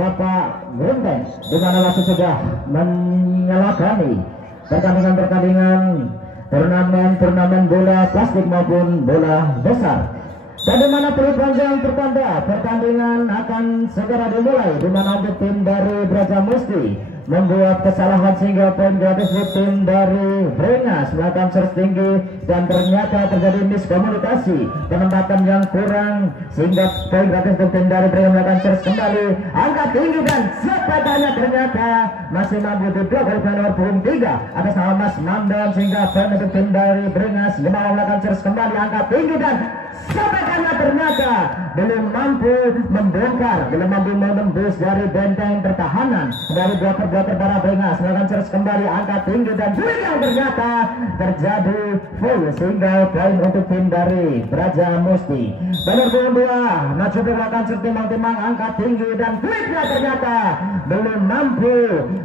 Bapak Genteng, di mana wasit sudah menyelakani pertandingan turnamen bola plastik maupun bola besar. Dan di mana perlu panjang pertanda pertandingan akan segera dimulai, di mana untuk tim dari Brajamusti membuat kesalahan sehingga poin gratis untuk tim dari Brengas melakukan servis tinggi dan ternyata terjadi miskomunikasi penempatan yang kurang sehingga poin gratis untuk tim dari Brengas melakukan servis kembali angka tinggi dan sepadannya ternyata masih mampu diblok oleh nomor punggung 3 atas nama Mas Mamdan sehingga poin untuk tim dari Brengas melakukan servis kembali angka tinggi dan sepadannya ternyata belum mampu membongkar, belum mampu menembus dari benteng pertahanan dari bloker para Brengas melakukan servis kembali angka tinggi dan juga yang ternyata terjadi full sehingga poin untuk tim dari Brajamusti. Nomor punggung 2 maju melakukan servis timbang-timbang angka tinggi dan kuitnya ternyata belum mampu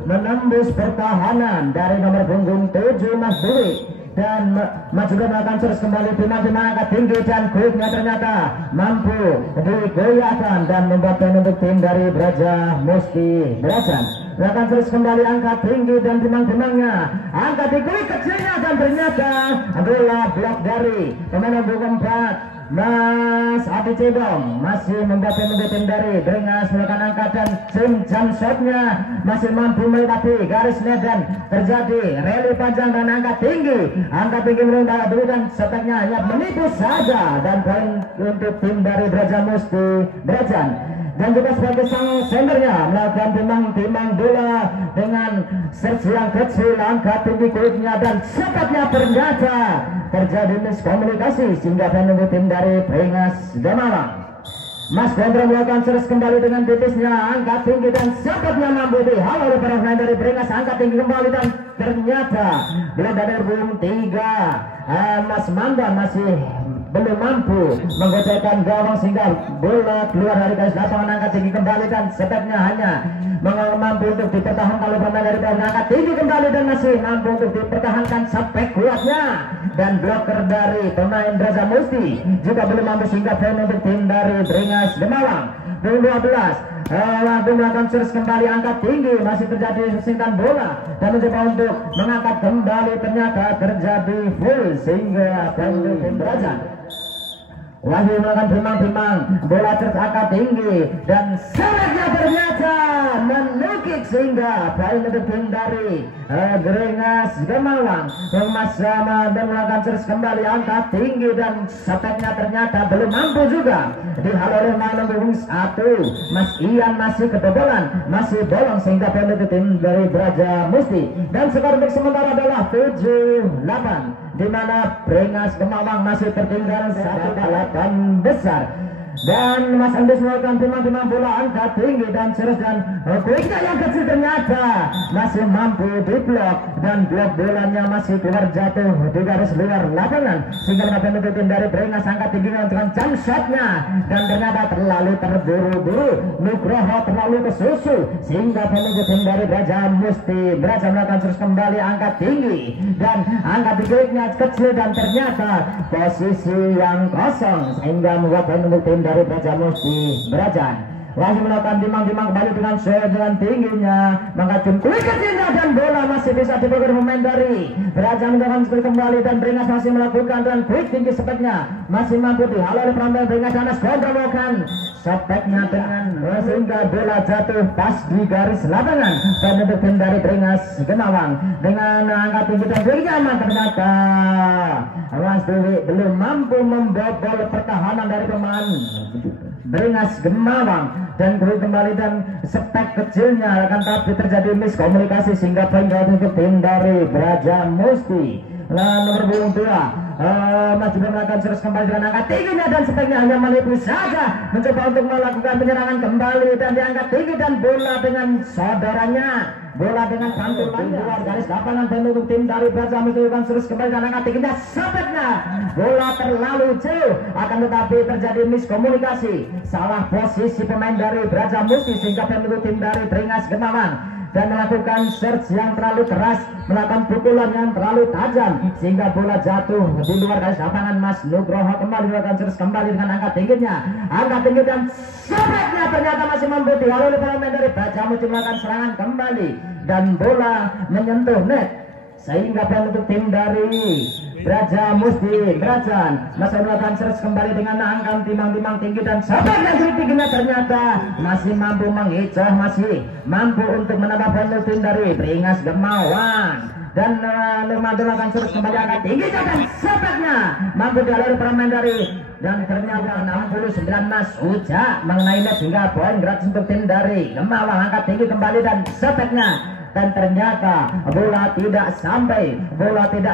menembus pertahanan dari nomor punggung 7 Mas Dwi dan maju melakukan servis kembali timbang-timbang angka tinggi dan kuitnya ternyata mampu digoyahkan dan membuat poin untuk tim dari Brajamusti Brajan melakukan terus kembali angka tinggi dan timbang-timbangnya angka tinggi kecilnya dan ternyata bola blok dari pemain nomor 4 Mas Adi Cedong masih membuat tim dari Brengas melakukan angka dan jam shotnya masih mampu melewati garis net dan terjadi rally panjang dan angka tinggi menunda dulu dan seteknya hanya menipu saja dan poin untuk tim dari Brajamusti Brajan. Dan juga sebagai sang sendernya melakukan timbang bola dengan servis yang kecil angka tinggi kuitnya dan sepatnya ternyata terjadi miskomunikasi sehingga menunggu tim dari Brengas Gamalang. Mas Gendro melakukan servis kembali dengan tipisnya angka tinggi dan sepatnya mampu dihalau oleh para pemain dari Brengas angka tinggi kembali dan ternyata bila dari room 3 Mas Manda masih belum mampu menggocekan gawang sehingga bola keluar dari garis lapangan angka tinggi kembali dan setepnya hanya mampu untuk dipertahankan oleh pemain dari Brengas angka tinggi kembali dan masih mampu untuk dipertahankan sampai kuatnya dan bloker dari pemain Brajamusti juga belum mampu sehingga poin untuk tim dari Brengas Gemalang. Poin 12 langsung melakukan servis kembali angka tinggi masih terjadi singkatan bola dan mencoba untuk mengangkat kembali ternyata terjadi full sehingga poin untuk tim Brajan. Wahyu melakukan timbang bola angka tinggi dan seretnya ternyata menukik sehingga poin untuk tim dari Brengas Gemalang sama dan melakukan servis kembali angka tinggi dan seteknya ternyata belum mampu juga dihalau oleh nomor 1 Mas Ian masih kebobolan masih bolong sehingga poin untuk tim dari Brajamusti dan skor untuk sementara adalah 7-8 di mana Brengas Gemalang masih tertinggal 1-8 besar dan Mas Andis melakukan timbang bola angka tinggi dan serius dan kuitnya yang kecil ternyata masih mampu diblok dan blok bolanya masih keluar jatuh di garis luar lapangan sehingga mendapat tim dari Brengas angka tinggi dengan jam shotnya dan ternyata terlalu terburu-buru Nugroho terlalu kesusu sehingga tim dari Brajamusti Braja melakukan terus kembali angka tinggi dan angka tingginya kecil dan ternyata posisi yang kosong sehingga membuat tim dari Brajamusti Brajan. Wahyu melakukan timbang kembali dengan tingginya mengacung kulit kecilnya dan bola masih bisa dipegang pemain dari Brajan melakukan kembali dan Brengas masih melakukan dan kulit tinggi sepetnya masih mampu dihalau oleh pemain Brengas dan kontrakan sepetnya dengan sehingga bola jatuh pas di garis lapangan dan untuk tim dari Brengas Gemalang dengan angka tinggi dan nyaman ternyata Mas Dewi belum mampu membobol pertahanan dari pemain Brengas Gemalang dan kembali dan sepek kecilnya akan tapi terjadi miskomunikasi sehingga poin untuk tim dari Brajamusti nomor 2 masih melakukan terus kembali dengan angka tingginya dan sebaiknya hanya menipu saja mencoba untuk melakukan penyerangan kembali dan diangkat tinggi dan bola dengan saudaranya bola dengan pantulan luar garis lapangan dan untuk tim dari Brajamusti melakukan terus kembali dengan angka tingginya sepetnya bola terlalu jauh akan tetapi terjadi miskomunikasi salah posisi pemain dari Brajamusti sehingga pendukung tim dari Brengas Gemalang dan melakukan search yang terlalu keras, melakukan pukulan yang terlalu tajam sehingga bola jatuh di luar garis lapangan. Mas Nugroho kembali melakukan search kembali dengan angka tingginya, angka tinggi dan sobeknya ternyata masih mampu dihalau oleh pemain dari Braja Musti melakukan serangan kembali dan bola menyentuh net sehingga penutup tim dari Braja Musti Brajan masih melakukan search kembali dengan angka timang-timang tinggi dan sobeknya tingginya ternyata masih mampu mengecoh, masih mampu untuk menambah penutup tim dari Beringas Gemawan dan Nurmanto melakukan search kembali angka tinggi dan sobeknya mampu dilalui pemain dari dan ternyata 69 Mas Uja mengenai net sehingga poin gratis untuk tim dari Gemawan. Angka tinggi kembali dan sobeknya dan ternyata bola tidak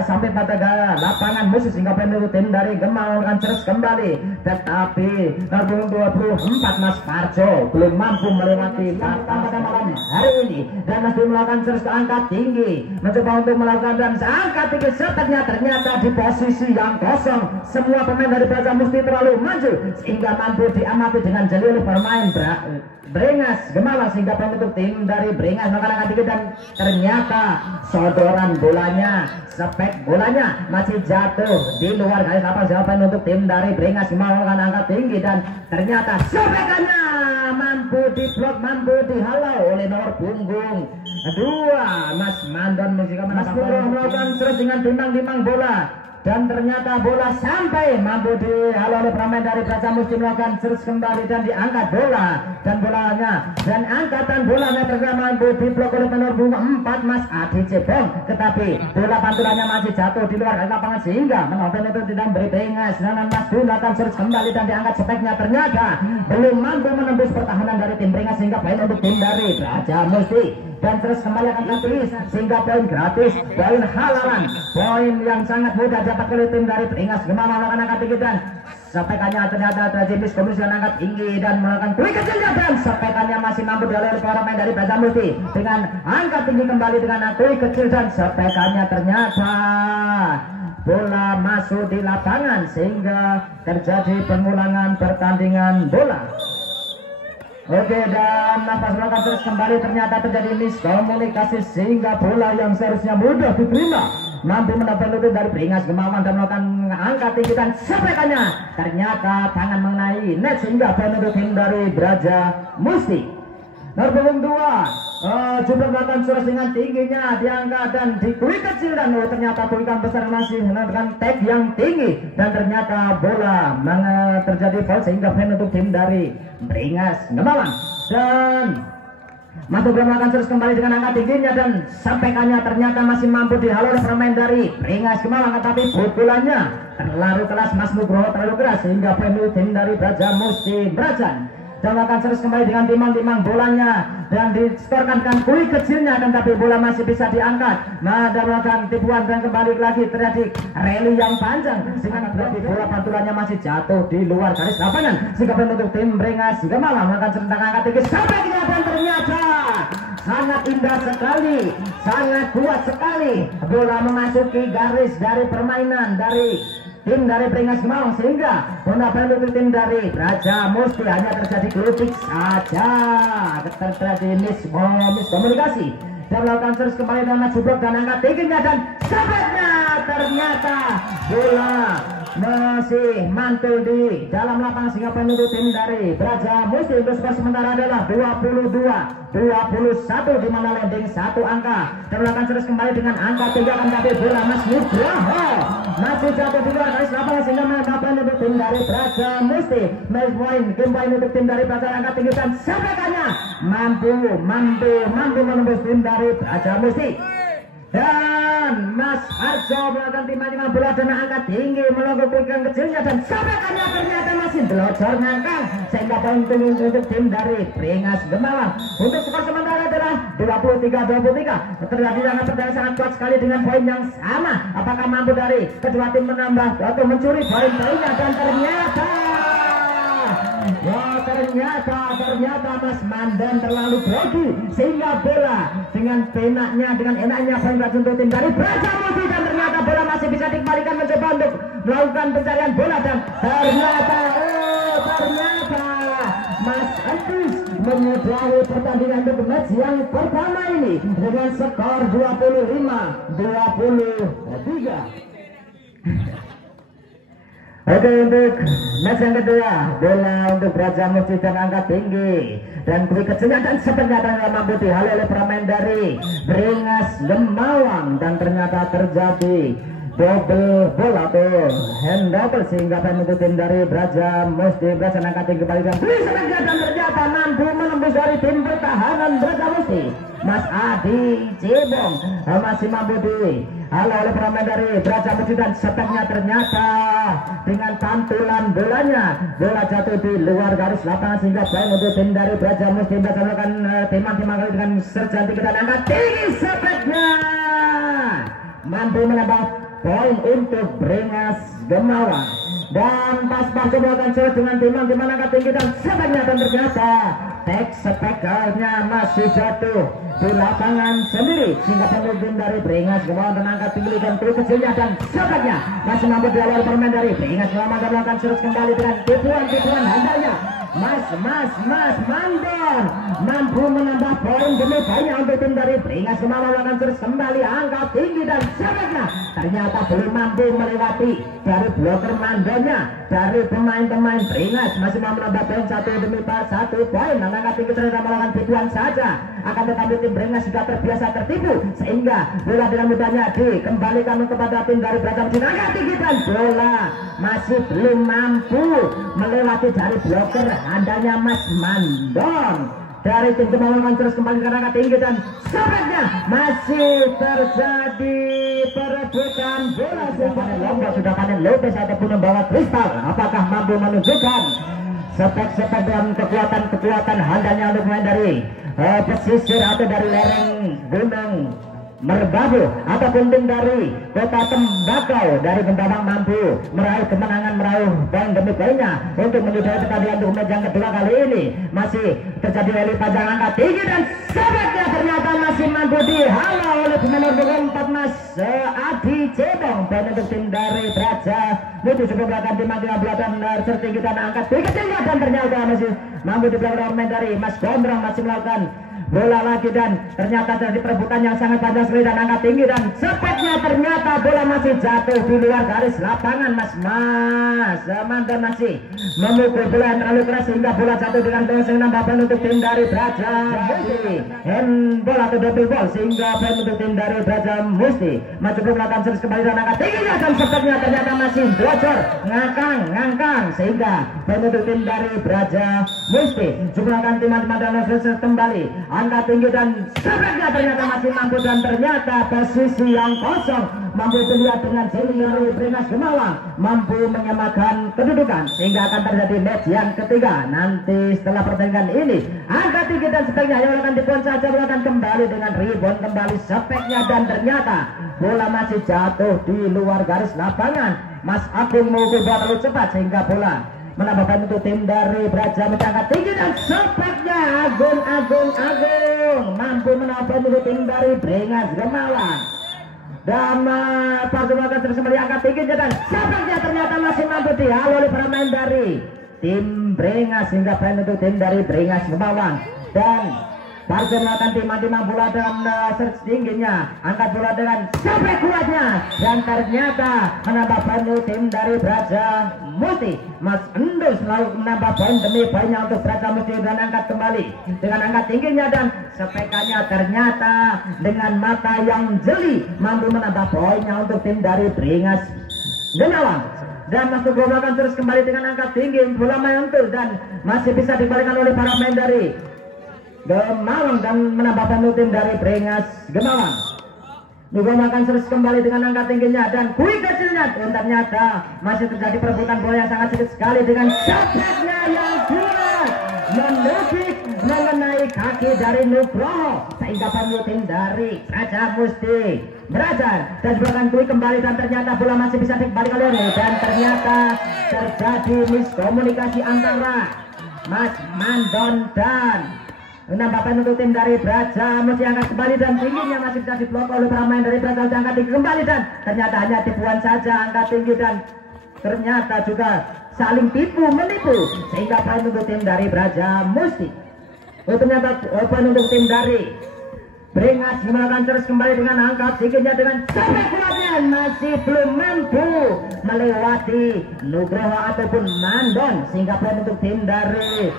sampai pada lapangan musuh sehingga penutup tim dari Gemawan akan terus kembali, tetapi nomor 24 Mas Parjo belum mampu melewati pada malam hari ini dan masih melakukan terus ke angka tinggi mencoba untuk melakukan dan angka tinggi sepertinya ternyata di posisi yang kosong semua pemain dari Braja Musti terlalu maju sehingga mampu diamati dengan jeli oleh pemain Beringas Gemawan sehingga penutup tim dari Beringas melakukan angka tinggi dan ternyata sodoran bolanya, spek bolanya masih jatuh di luar garis lapangan sehingga penutup tim dari Beringas Gemawan melakukan angka tinggi dan ternyata sobekannya mampu diblok, mampu dihalau oleh nomor punggung 2 Mas Mandon melakukan terus dengan timbang-timbang bola dan ternyata bola sampai mampu dihalau oleh pemain dari Braja Musti melakukan terus kembali dan diangkat bola dan bolanya dan angkatan bolanya ternyata mampu diblok oleh penor bunga 4 Mas Adi Cebong, tetapi bola pantulannya masih jatuh di luar lapangan sehingga menonton itu tidak beri Beringas dan Mas Dun akan terus kembali dan diangkat speknya ternyata belum mampu menembus pertahanan dari tim Beringas sehingga poin untuk tim dari Braja Musti dan terus kembali akan gratis sehingga poin gratis, poin halalan, poin yang sangat mudah dapat oleh tim dari Beringas Gemawan melakukan angka tinggi dan sepekannya ternyata terjepit komisi dan angkat tinggi dan melakukan kuih kecilnya dan sepekannya masih mampu dilalui oleh para pemain dari Braja Musti dengan angka tinggi kembali dengan kuih kecil dan sepekannya ternyata bola masuk di lapangan sehingga terjadi pengulangan pertandingan bola. Oke, dan nafas melakukan terus kembali ternyata terjadi miskomunikasi sehingga bola yang seharusnya mudah diterima mampu mendapat lutut dari Beringas Gemawan dan melakukan angka tinggi dan sepekannya ternyata tangan mengenai net sehingga penutup tim dari Braja Musti. Nomor punggung 2 jumlah melakukan terus dengan tingginya diangkat dan dikui kecil dan ternyata kuikan besar masih menekan tag yang tinggi dan ternyata bola terjadi foul sehingga penutup tim dari Beringas Gemawan dan mampu melakukan terus kembali dengan angka tingginya dan sampaikannya ternyata masih mampu dihalau oleh pemain dari Beringas Gemawan, tetapi pukulannya terlalu keras Mas Nugroho terlalu keras sehingga penutup tim dari Braja Musti Brajan dan melakukan terus kembali dengan timang-timang bolanya dan diskorkan dengan kuih kecilnya dan tapi bola masih bisa diangkat dan melakukan tipuan dan kembali lagi terjadi rally yang panjang sehingga berarti bola pantulannya masih jatuh di luar garis lapangan sehingga penutup tim Beringas Gemawan melakukan centang angkat tinggi sampai dan ternyata sangat indah sekali, sangat kuat sekali bola memasuki garis dari permainan dari tim dari Beringas Gemawan sehingga penutup tim dari Braja Musti hanya terjadi gelutik saja, terjadi miskomunikasi dan melakukan terus kembali dengan jublok dan angkat tingginya dan sebetnya ternyata bola masih mantul di dalam lapangan sehingga penutup tim dari Braja Musti untuk skor sementara adalah 22-21 di mana landing satu angka dan melakukan terus kembali dengan angka 3 akan tapi bola Mas Nugroho masih jatuh di luar garis lapangan sehingga penutup tim dari Braja Musti match point game point untuk tim dari Braja angka tinggi dan sampaikannya mampu menembus tim dari Braja Musti dan Mas Harjo melakukan timah-timah bola dan angkat tinggi melakukan kuikan kecilnya dan sampaikannya ternyata masih belocor ngangkang sehingga poin untuk tim dari Beringas Gemawan untuk skor sementara adalah 23-23 terjadi sangat pertandingan sangat kuat sekali dengan poin yang sama. Apakah mampu dari kedua tim menambah atau mencuri poin-poinnya dan ternyata Mas Mandan terlalu grogi sehingga bola dengan enaknya poin untuk tim dari Braja Musti dan ternyata bola masih bisa dikembalikan mencoba untuk melakukan pencarian bola dan ternyata Mas Antus menyudahi pertandingan untuk match yang pertama ini dengan skor 25-23. Oke, untuk match yang kedua, bola untuk Braja Musti dan angkat tinggi dan kui kecilnya dan sebenarnya mampu dihalau oleh pemain dari Beringas Gemawang, dan ternyata terjadi double bola atau hand double sehingga menuju tim dari Braja Musti. Braja angkat tinggi kembali dan ternyata mampu menembus dari tim pertahanan Braja Musti. Mas Adi Cebong masih mampu dihalau oleh pemain dari Braja Musti, dan setelahnya ternyata dengan pantulan bolanya, bola jatuh di luar garis lapangan sehingga poin untuk tim dari Braja Musti. Braja melakukan timang-timang dengan serjanti dan angkat tinggi, setelahnya mampu menambah poin untuk Beringas Gemawang, dan pas-pas coba serut dengan timang-timang angkat tinggi dan setelahnya, dan ternyata speknya masih jatuh di lapangan sendiri sehingga pemimpin dari Beringas Gemawang dan angkat tinggi dan terus kecilnya, dan setelahnya masih mampu dialami pemain dari Beringas Gemawang dan melakukan serut kembali dengan tipuan handalnya. Mas Mandon mampu menambah poin demi poinnya untuk tim dari Beringas Gemawang, melakukan terus kembali angkat tinggi dan setelahnya ternyata belum mampu melewati dari bloker Mandonnya dari pemain-pemain Beringas. Masih mampu menambah poin satu demi satu poin, dan angkat tinggi ternyata melakukan tipuan saja, akan tetapi tim Beringas sudah terbiasa tertipu sehingga bola dengan mudahnya dikembalikan kepada tim dari Braja Musti. Angkat tinggi dan bola masih belum mampu melewati dari bloker handalnya Mas Mandon dari tim Gemawang. Terus kembali ke angkat tinggi dan setelahnya masih terjadi perebutan bola sehingga lomba sudah panen Lopez ataupun membawa Kristal. Apakah mampu menunjukkan spek-spek dan kekuatan handalnya untuk main dari pesisir atau dari lereng Gunung Merbabu ataupun tim dari Kota Tembakau dari Gembawang mampu meraih kemenangan, meraih poin demi poinnya untuk menyudahi pertandingan untuk match yang kedua kali ini. Masih terjadi rally panjang angkat tinggi dan setelahnya ternyata masih mampu dihalau oleh pemain nomor 4 Mas Adi Cebong. Poin untuk tim dari Braja Musti cukup belakang tim Mati Belakang tertinggi dan angkat tinggi, dan ternyata masih mampu di belakang pemain dari Mas Gondrong masih melakukan bola lagi, dan ternyata terjadi perebutan yang sangat panjang sekali dan angkat tinggi, dan cepatnya ternyata bola masih jatuh di luar garis lapangan. Mas Mandon masih memukul bola yang terlalu keras sehingga bola jatuh dengan tenang nambah poin untuk tim dari Braja Musti. Handball atau double ball sehingga poin untuk tim dari Braja Musti. Maju ke belakang terus kembali dan angkat tingginya, dan cepatnya ternyata masih bocor ngangkang sehingga poin untuk tim dari Braja Musti. Jumlahkan teman-teman dan kembali angkat tinggi dan setelahnya ternyata masih mampu, dan ternyata posisi yang kosong mampu dilihat dengan jeli dari Beringas Gemawang mampu menyamakan kedudukan sehingga akan terjadi match yang ketiga nanti setelah pertandingan ini. Angkat tinggi dan setelahnya yang akan dipoin saja akan kembali dengan rebound kembali speknya, dan ternyata bola masih jatuh di luar garis lapangan. Mas Agung mengukur bola terlalu cepat sehingga bola menambahkan untuk tim dari Braja Musti. Angkat tinggi dan speknya Agung mampu menambah untuk tim dari Beringas Gemawang, dan pergerakan terus kembali angkat tinggi dan speknya ternyata masih mampu dihalau oleh pemain dari tim Beringas hingga poin untuk tim dari Beringas Gemawang, dan Parjo melakukan timang-timang bola dengan search tingginya, angkat bola dengan sampai kuatnya, dan ternyata menambah poin tim dari Braja Musti. Mas Endus menambah poin demi poinnya untuk Braja Musti dan angkat kembali dengan angkat tingginya, dan sepekannya ternyata dengan mata yang jeli mampu menambah poinnya untuk tim dari Beringas Gemawang. Dan masuk golakan terus kembali dengan angkat tinggi, bola menyentuh dan masih bisa dibalikan oleh para pemain dari Gemawang dan menambahkan tim dari Beringas Gemawang. Juga makan terus kembali dengan angka tingginya dan kui kecilnya, dan ternyata masih terjadi perebutan bola yang sangat sedikit sekali dengan cepatnya yang kuat menukik mengenai kaki dari Nugroho sehingga tim dari Braja Musti berhasil dan sebelah kui kembali, dan ternyata bola masih bisa dikembalikan oleh, dan ternyata terjadi miskomunikasi antara Mas Mandon dan menambahkan untuk tim dari Braja Musti. Angkat kembali dan tingginya masih bisa diblokir oleh pemain dari Braja Musti. Angkat tinggi kembali dan ternyata hanya tipuan saja angkat tinggi, dan ternyata juga saling tipu menipu sehingga poin untuk tim dari Braja Musti. ternyata poin untuk tim dari Beringas melakukan terus kembali dengan angka tingginya dengan sampai kuatnya masih belum mampu melewati Nugroho ataupun Mandon, sehingga poin untuk tim dari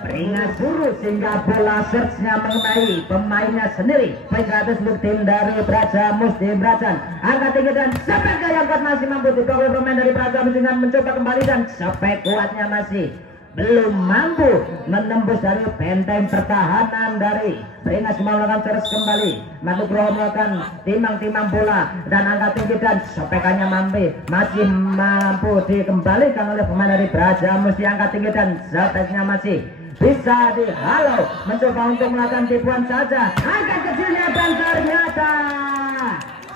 Beringas Buru, sehingga bola searchnya mengenai pemainnya sendiri. Poin gratis untuk tim dari Praja Musti Brajan, angka tinggi dan sampai gaya kuat masih mampu dibawa pemain dari Praja Musti dengan mencoba kembali dan sampai kuatnya masih belum mampu menembus dari benteng pertahanan dari Beringas. Melakukan terus kembali Nugroho melakukan timang-timang bola dan angka tinggi dan sopekannya masih mampu dikembalikan oleh pemain dari Praja Musti. Angka tinggi dan sopeknya masih bisa dihalau, mencoba untuk melakukan tipuan saja, angka kecilnya dan ternyata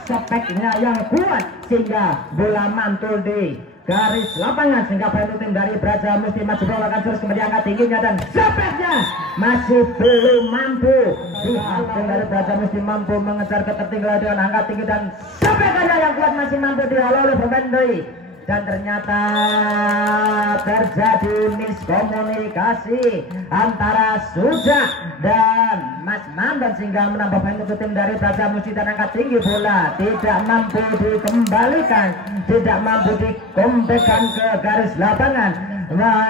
sopeknya yang kuat sehingga bola mantul di garis lapangan, sehingga poin tim dari Praja Musti masih melakukan terus kembali angka tingginya dan sopeknya masih belum mampu. Tim dari Praja Musti mampu mengejar ketertinggalan dengan angka tinggi dan sopekannya yang kuat masih mampu dihalau oleh pemain dari, dan ternyata terjadi miskomunikasi antara Suja dan Mas Mandan sehingga menambah poin untuk tim dari Praja Musti dan angka tinggi bola tidak mampu dikembalikan, tidak mampu dikompekkan ke garis lapangan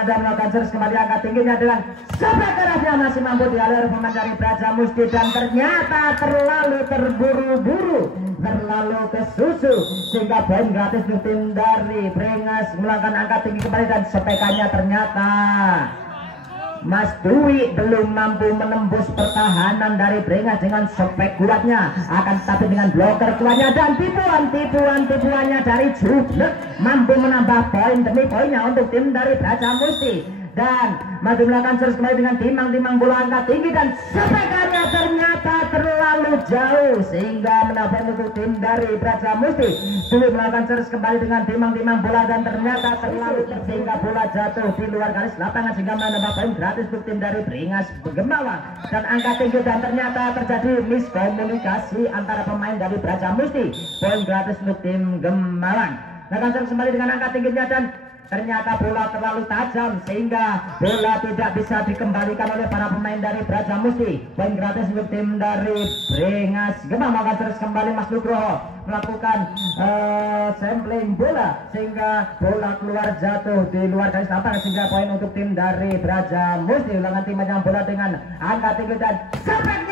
dan melakukan terus kembali angka tingginya dengan sampai kerasnya masih mampu dialir pemain dari Praja Musti, dan ternyata terlalu terburu-buru, terlalu kesusu sehingga poin gratis untuk tim dari Beringas melakukan angka tinggi kembali dan sepekannya ternyata Mas Dwi belum mampu menembus pertahanan dari Beringas dengan sepek kuatnya, akan tetapi dengan bloker kuatnya dan tipuannya dari Jublek mampu menambah poin demi poinnya untuk tim dari Praja Musti. Dan masih melakukan terus kembali dengan timang-timang bola angka tinggi dan sepekannya ternyata terlalu jauh sehingga menambah untuk tim dari Praja Musti. Dwi melakukan terus kembali dengan timang-timang bola dan ternyata terlalu sehingga bola jatuh di luar garis lapangan sehingga menambah poin gratis untuk tim dari Beringas Gemawang dan angka tinggi, dan ternyata terjadi miskomunikasi antara pemain dari Praja Musti. Poin gratis untuk tim Gemawang. Melakukan terus kembali dengan angka tingginya dan ternyata bola terlalu tajam sehingga bola tidak bisa dikembalikan oleh para pemain dari Praja Musti. Poin gratis untuk tim dari Beringas Gemang. Maka terus kembali Mas Nugroho melakukan sampling bola sehingga bola keluar jatuh di luar garis lapangan sehingga poin untuk tim dari Praja Musti. Ulangan tim yang bola dengan angka tinggi dan sampai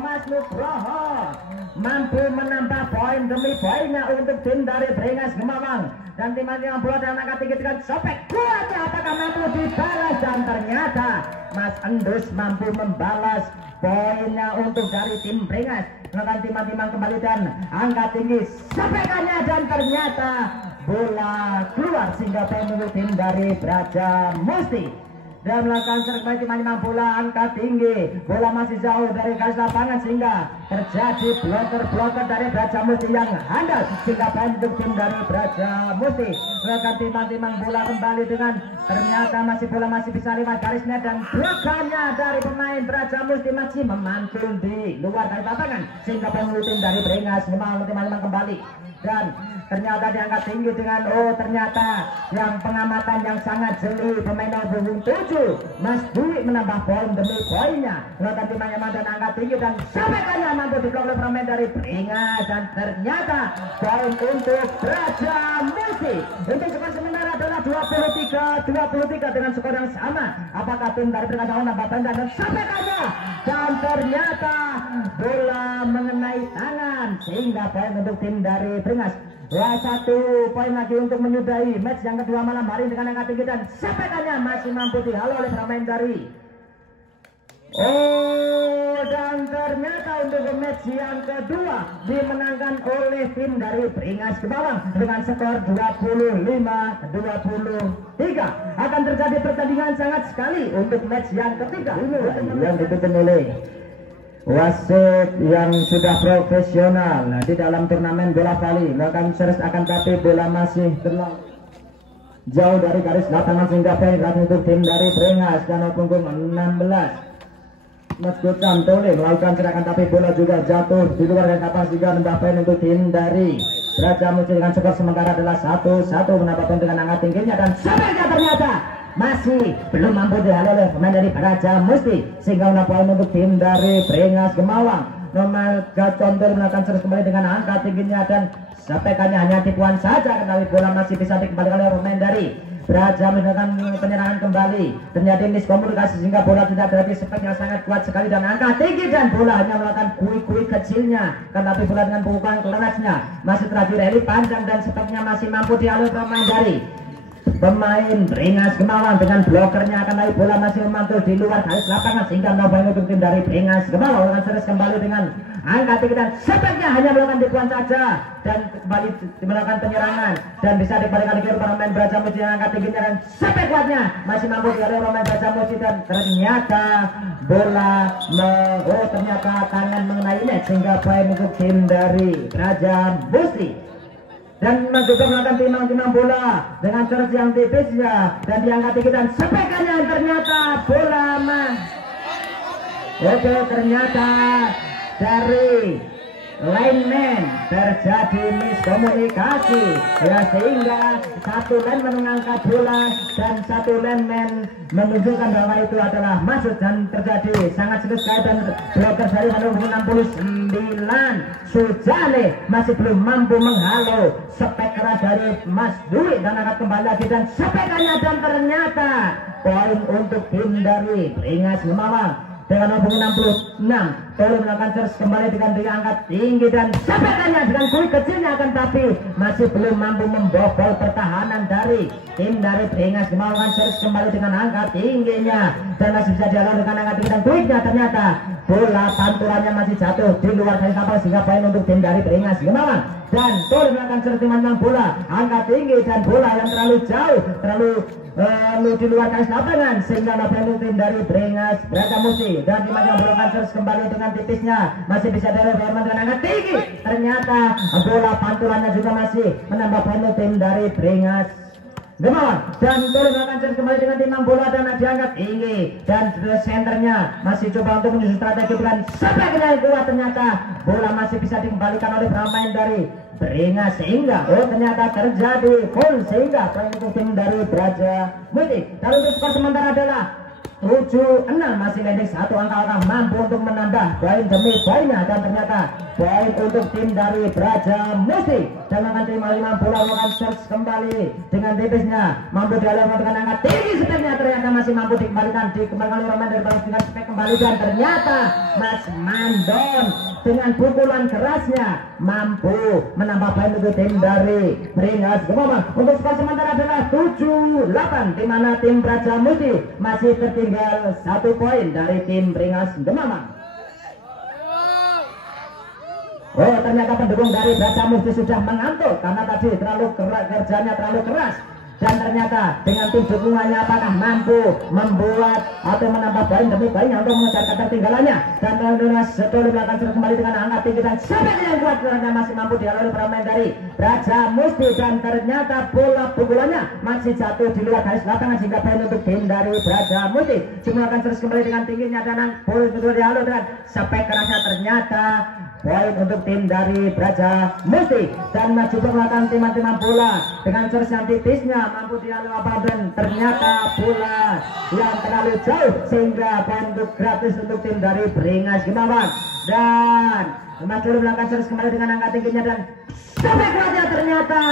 Mas Nugroho mampu menambah poin demi poinnya untuk tim dari Beringas Gemawang, dan tim yang bola dengan angka tinggi dengan sopek kuatnya apakah mampu dibalas, dan ternyata Mas Endus mampu membalas poinnya untuk dari tim Beringas. Melakukan timang-timang kembali dan angka tinggi sopekannya dan ternyata bola keluar sehingga poin untuk tim dari Praja Musti. Dan melakukan serba timang bola angka tinggi, bola masih jauh dari garis lapangan sehingga terjadi bloker dari Praja Musti yang handal sehingga poin untuk tim dari Praja Musti. Melakukan timang bola kembali dengan ternyata bola masih bisa lewat garisnya dan blokannya dari pemain Praja Musti masih memantul di luar garis lapangan sehingga poin untuk tim dari Beringas memang timang kembali. Dan ternyata diangkat tinggi dengan ternyata yang pengamatan yang sangat jeli pemain nomor 7 Mas Dwi menambah poin demi poinnya. Melakukan timangnya dan angkat tinggi dan sampaikannya mampu diblok oleh pemain dari Beringas, dan ternyata poin untuk Praja Musti. Untuk skor sementara adalah 23 dengan skor yang sama. Apakah tim dari Beringas mau menambah poin dan sampaikannya, dan ternyata bola mengenai tangan sehingga poin untuk tim dari Beringas. Ya, 1 poin lagi untuk menyudahi match yang kedua malam hari dengan angka tinggi dan sampaikannya masih mampu dihalau oleh pemain dari dan ternyata untuk match yang kedua dimenangkan oleh tim dari Beringas Gemawang dengan skor 25-23. Akan terjadi pertandingan sangat sekali untuk match yang ketiga yang dipimpin oleh wasit yang sudah profesional di dalam turnamen bola voli. Melakukan serius akan tapi bola masih terlalu jauh dari garis lapangan sehingga poin untuk tim dari Beringas dan punggung 16 Mas Gutam Tole melakukan serangan tapi bola juga jatuh di luar garis lapangan sehingga menambah poin untuk tim dari Praja Musti dengan skor sementara adalah 1-1 menambah poin dengan angka tingginya dan sampainya ternyata masih belum mampu dihalau oleh pemain dari Praja Musti, sehingga poin untuk tim dari Brengas Gemawang. Nomor Condor melakukan terus kembali dengan angka tingginya dan sampaikannya hanya tipuan saja, tetapi bola masih bisa dikembalikan oleh pemain dari Praja melakukan penyerangan kembali. Ternyata miskomunikasi sehingga bola tidak terhadap spek yang sangat kuat sekali dan angka tinggi, dan bola hanya melakukan kui-kui kecilnya, tetapi bola dengan pukulan kerasnya masih terjadi rally panjang dan speknya masih mampu dialih pemain dari pemain Brengas Gemawang. Dengan blokernya akan naik bola masih memantul di luar garis lapangan, sehingga poin untuk tim dari Brengas Gemawang akan terus kembali dengan angka tinggi dan speknya hanya melakukan tipuan saja dan kembali melakukan penyerangan dan bisa dikembalikan ke pemain Praja Musti dengan angka tingginya dan spek kuatnya masih mampu dialih pemain Praja Musti, dan ternyata bola ternyata tangan mengenai net sehingga poin untuk tim dari Praja Musti. Dan juga melakukan timang-timang bola dengan terus yang tipis ya, dan diangkat tinggi dan sepekannya ternyata bola oke, ternyata dari lineman terjadi miskomunikasi ya, sehingga satu lineman mengangkat bola dan satu lineman menunjukkan bahwa itu adalah masuk, dan terjadi sangat sulit sekali, dan bloker dari nomor 69 Sujane masih belum mampu menghalau spek keras dari Mas Dwi dan akan kembali lagi dan sepekannya, dan ternyata poin untuk tim dari Brengas Gemawang dengan nomor 66 Tolong melakukan terus kembali dengan diangkat tinggi dan sampaikannya dengan kui kecilnya, akan tapi masih belum mampu membobol pertahanan dari tim dari Brengas Gemawang. Terus kembali dengan angka tingginya dan masih bisa jalan dengan angka tinggi dan kuiknya, ternyata bola pantulannya masih jatuh di luar garis kapal sehingga poin untuk tim dari Brengas Gemawang. Dan Tolong melakukan terus dengan bola angka tinggi dan bola yang terlalu jauh, terlalu di luar garis lapangan sehingga poin tim dari Brengas Praja Musti, dan dimana bola terus kembali dengan tipisnya masih bisa dari Berman dengan angka tinggi, ternyata bola pantulannya juga masih menambah poin tim dari Brengas Gemawang. Dan Tolong akan terus kembali dengan timang bola dan diangkat tinggi, dan senternya masih coba untuk menyusun strategi dengan sebagian yang kuat, ternyata bola masih bisa dikembalikan oleh pemain dari Brengas sehingga ternyata terjadi gol sehingga poin untuk tim dari Praja Musti. Dan untuk skor sementara adalah 7-6, masih landing satu angka mampu untuk menambah poin demi poinnya, dan ternyata poin untuk tim dari Praja Musti dan akan terima 5 bola melakukan search kembali dengan tipisnya mampu dialihkan dengan angka tinggi speknya, ternyata masih mampu dikembalikan oleh pemain dari Brengas dengan spek kembali, dan ternyata Mas Mandon dengan pukulan kerasnya mampu menambah poin untuk tim dari Brengas Gemawang. Untuk skor sementara adalah 7-8, di mana tim Praja Musti masih tertinggal 1 poin dari tim Brengas Gemawang. Ternyata pendukung dari Praja Musti sudah mengantuk karena tadi kerjanya terlalu keras, dan ternyata dengan tim dukungannya apakah mampu membuat atau menambah poin demi poinnya untuk mengejar ketertinggalannya. Dan Tolong melakukan terus kembali dengan angka tinggi dan sampai yang kuat, ternyata masih mampu dialami pemain dari Praja Musti, dan ternyata bola pukulannya masih jatuh di luar garis lapangan sehingga poin untuk tim dari Praja Musti. Cuma akan terus kembali dengan tingginya dan bola itu dialami dengan sampai kerasnya, ternyata poin untuk tim dari Praja Musti. Dan maju melakukan timang-timang bola dengan terus yang tipisnya mampu dialami, dan ternyata bola yang terlalu jauh sehingga poin untuk gratis untuk tim dari Brengas Gemawang. Dan maju melakukan terus kembali dengan angka tingginya dan sampai kuatnya, ternyata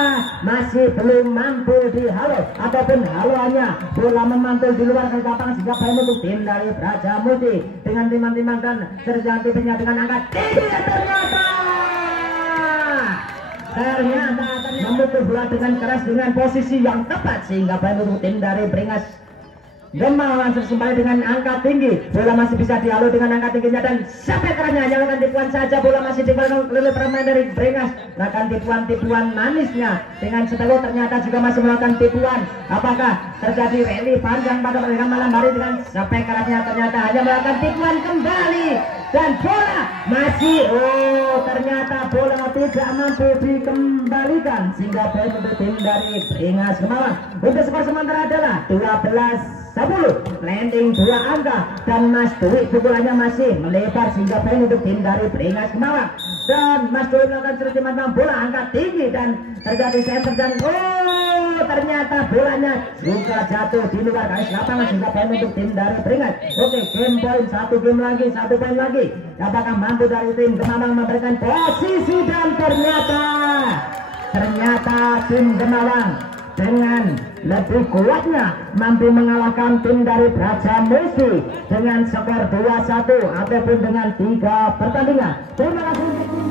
masih belum mampu dihalau ataupun haluannya bola memantul di luar garis lapangan sehingga poin untuk tim dari Praja Musti dengan timang-timang dan terjang tipisnya dengan angka tinggi, ternyata memukul bola dengan keras dengan posisi yang tepat sehingga poin untuk tim dari Brengas Gemawang terus kembali dengan angka tinggi, bola masih bisa dihalau dengan angka tingginya dan sampai kerasnya hanya melakukan tipuan saja, bola masih dibalik oleh pemain dari Brengas melakukan tipuan manisnya dengan setelah ternyata juga masih melakukan tipuan. Apakah terjadi rally panjang pada malam hari dengan sampai kerasnya, ternyata hanya melakukan tipuan kembali dan bola masih ternyata bola tidak mampu dikembalikan sehingga poin untuk tim dari Brengas Gemawang. Untuk skor sementara adalah 12-10, landing 2 angka dan Mas Dwi pukulannya masih melebar sehingga poin untuk tim dari Brengas Gemawang. dan Mas Doi melakukan serematan bola angkat tinggi dan terjadi center dan ternyata bolanya juga jatuh di luar garis lapangan sehingga poin untuk tim dari Peringat. Oke, game point, 1 game lagi, 1 poin lagi. Apakah mampu dari tim Gemawang memberikan posisi dan ternyata tim Gemawang dengan lebih kuatnya mampu mengalahkan tim dari Praja Musti dengan skor 2-1 ataupun dengan 3 pertandingan. Terima kasih.